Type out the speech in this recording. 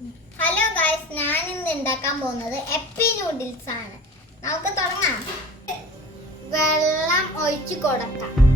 Hello guys, ഞാൻ ഇന്ന് ഉണ്ടാക്കാൻ പോകുന്നത് എപ്പി നൂഡിൽസ് ആണ്. നമുക്ക് തുടങ്ങാം. വെള്ളം ഒഴിച്ച് കൊടുക്കാം.